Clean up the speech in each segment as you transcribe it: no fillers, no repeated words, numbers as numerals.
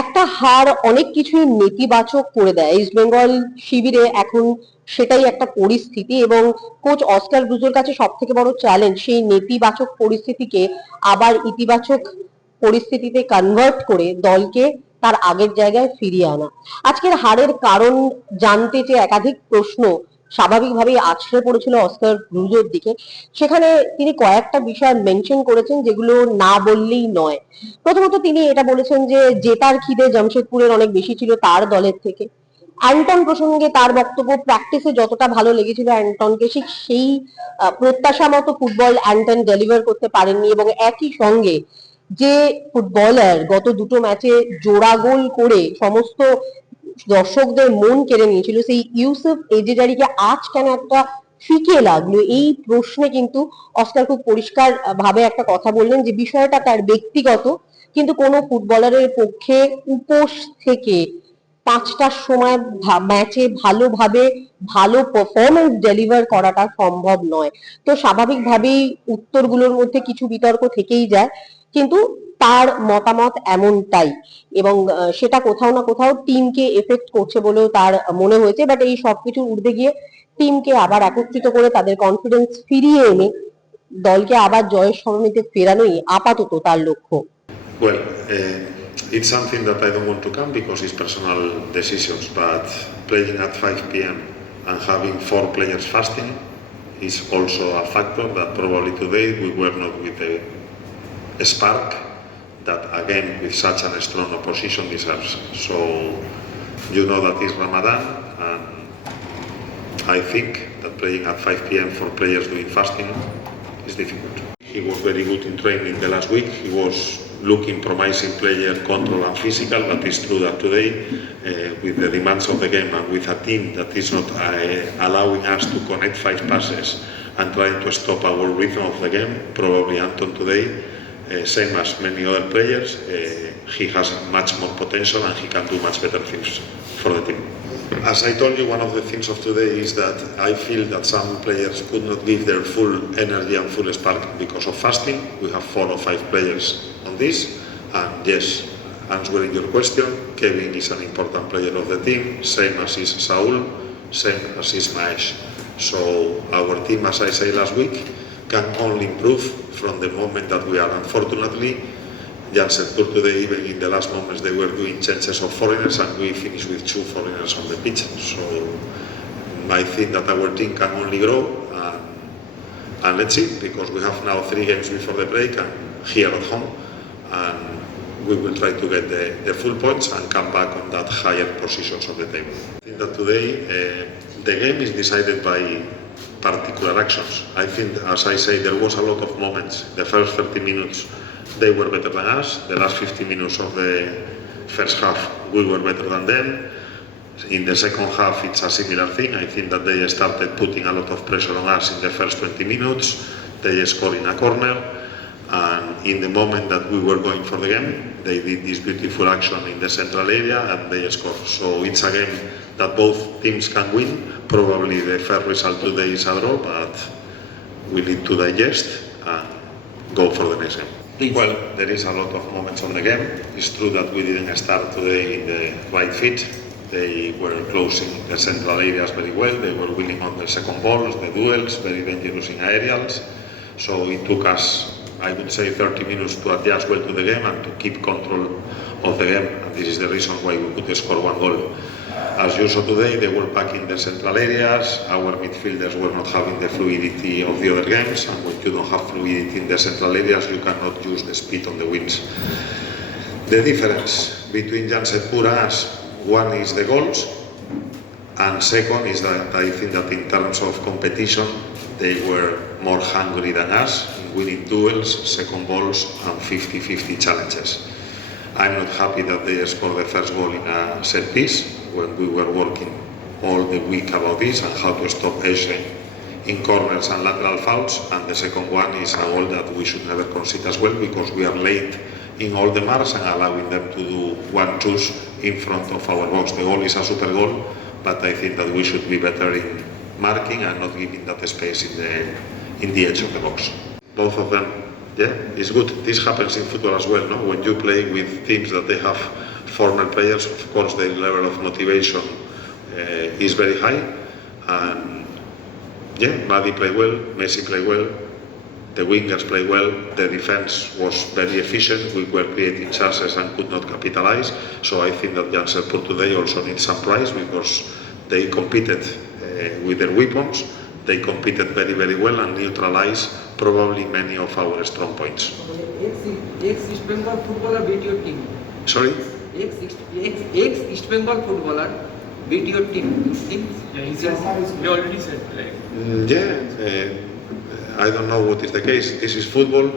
একটা হার অনেক কিছুই নেতিবাচক করে দেয়। ইস্ট বেঙ্গল শিবিরে এখন সেটাই একটা পরিস্থিতি, এবং কোচ অস্কার ব্রুজোর কাছে সব থেকে বড় চ্যালেঞ্জ সেই নেতিবাচক পরিস্থিতিকে আবার ইতিবাচক পরিস্থিতিতে কনভার্ট করে দলকে তার আগের জায়গায় ফিরিয়ে আনা। আজকের হারের কারণ জানতে চেয়ে একাধিক প্রশ্ন স্বাভাবিকভাবেই আছড়ে পড়েছিল অস্কার ব্রুজোর দিকে। সেখানে তিনি কয়েকটা বিষয় মেনশন করেছেন যেগুলো না বললেই নয়। প্রথমত তিনি এটা বলেছেন যে জেতার খিদে জামশেদপুরের অনেক বেশি ছিল তার দলের থেকে। অ্যান্টন প্রসঙ্গে তার বক্তব্য, প্র্যাকটিসে যতটা ভালো লেগেছিল অ্যান্টনকে, ঠিক সেই প্রত্যাশা মতো ফুটবল অ্যান্টন ডেলিভার করতে পারেননি, এবং একই সঙ্গে যে ফুটবলার গত দুটো ম্যাচে জোড়া গোল করে সমস্ত দর্শকদের মন কেড়ে নিয়েছিল, সেই ইউসুফ এজেজারিকে আজ কেন একটা ফিকে লাগলো, এই প্রশ্নে কিন্তু অস্কার খুব পরিষ্কার ভাবে একটা কথা বললেন যে বিষয়টা তার ব্যক্তিগত, কিন্তু কোনো ফুটবলারের পক্ষে উপোস থেকে 5টার সময় ম্যাচে ভালোভাবে ভালো পারফরমেন্স ডেলিভার করাটা সম্ভব নয়। তো স্বাভাবিকভাবেই উত্তরগুলোর মধ্যে কিছু বিতর্ক থেকেই যায়, কিন্তু তার মতামত এমনটাই, এবং সেটা কোথাও না কোথাও টিমকে এফেক্ট করছে বলেও তার মনে হয়েছে। বাট এই সবকিছুর ঊর্ধ্বে গিয়ে টিমকে আবার একত্রিত করে তাদের কনফিডেন্স ফিরিয়ে এনে দলকে আবার জয়ের সরণিতে ফেরানোই আপাতত তার লক্ষ্য। Well, it's something that I don't want to come because it's personal decisions, but playing at 5 p.m. and having 4 players fasting is also a factor that probably today we were not with a spark that again with such a strong opposition deserves. So you know that it's Ramadan, and I think that playing at 5 p.m. for players doing fasting is difficult. He was very good in training the last week. He was looking promising player, control and physical, but it's true that today with the demands of the game and with a team that is not allowing us to connect 5 passes and trying to stop our rhythm of the game, probably Anton today, same as many other players, he has much more potential and he can do much better things for the team. As I told you, one of the things of today is that I feel that some players could not give their full energy and full spark because of fasting. We have 4 or 5 players on this, and yes, answering your question, Kevin is an important player of the team, same as is Saul, same as is Maesh. So our team, as I said last week, can only improve from the moment that we are. Unfortunately, Jamshedpur today, even in the last moments, they were doing changes of foreigners, and we finished with 2 foreigners on the pitch. So I think that our team can only grow, and let's see, because we have now 3 games before the break and here at home, and we will try to get the full points and come back on that higher positions of the table. I think that today the game is decided by particular actions. I think, as I say, there was a lot of moments. The first 30 minutes they were better than us. The last 50 minutes of the first half we were better than them. In the second half it's a similar thing. I think that they started putting a lot of pressure on us in the first 20 minutes. They scored in a corner, and in the moment that we were going for the game, they did this beautiful action in the central area and they scored. So it's a game that both teams can win. Probably the fair result today is a draw, but we need to digest and go for the next game. Well, there is a lot of moments on the game. It's true that we didn't start today in the right fit. They were closing the central areas very well. They were winning on the second balls, the duels, very dangerous in aerials. So it took us, I would say, 30 minutes to adjust well to the game and to keep control of the game. And this is the reason why we could score 1 goal. As usual today, they were back in the central areas. Our midfielders were not having the fluidity of the other games, and when you don't have fluidity in the central areas, you cannot use the speed on the wings. The difference between Jamshedpur and us, one is the goals, and second is that I think that in terms of competition, they were more hungry than us in winning duels, second balls, and 50-50 challenges. I'm not happy that they scored the first goal in a set piece when we were working all the week about this and how to stop Eshe in corners and lateral fouls, and the second one is a goal that we should never concede as well because we are late in all the marks and allowing them to do 1-2s in front of our box. The goal is a super goal, but I think that we should be better in marking and not giving that space in the edge of the box. Both of them, yeah, it's good. This happens in football as well, no? When you play with teams that they have former players, of course, their level of motivation is very high. And yeah, Madi played well, Messi played well, the wingers played well, the defense was very efficient, we were creating chances and could not capitalize. So I think that Janserpur today also needs some prize because they competed with their weapons, they competed very, very well and neutralized probably many of our strong points. Ex-East Bengal footballer beat your team. Sorry? Ex-East Bengal footballer beat your team. You already said, right? I don't know what is the case. This is football.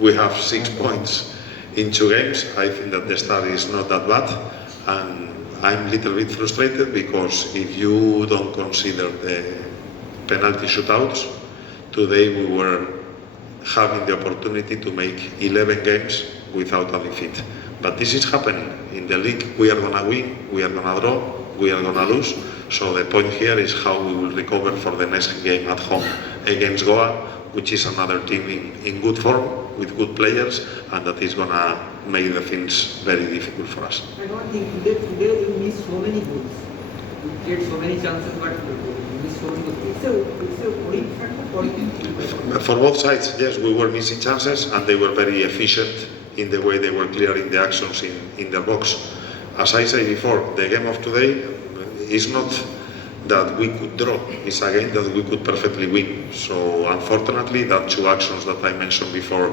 We have 6 points in 2 games. I think that the start is not that bad. And I'm a little bit frustrated because if you don't consider the penalty shootouts, today we were having the opportunity to make 11 games without a defeat. But this is happening. In the league, we are going to win, we are going to draw, we are going to lose. So the point here is how we will recover for the next game at home against Goa, which is another team in good form, with good players, and that is going to make the things very difficult for us. I don't think today you miss so many goals. You get so many chances, but you miss so many goals. It's a worrying factor for you. For both sides, yes, we were missing chances, and they were very efficient in the way they were clearing the actions in their box. As I said before, the game of today is not that we could draw, it's a game that we could perfectly win. So unfortunately, that 2 actions that I mentioned before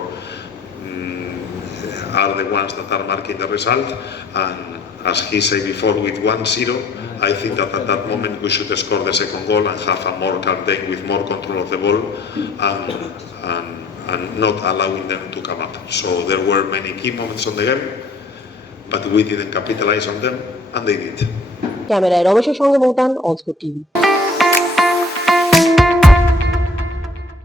are the ones that are marking the result. And as he said before, with 1-0, I think that at that moment we should score the second goal and have a more calm game with more control of the ball and not allowing them to come up. So there were many key moments on the game, but we didn't capitalize on them, and they did. ক্যামেরায় রমেশের সঙ্গে মৌতান, অলস্কোর TV.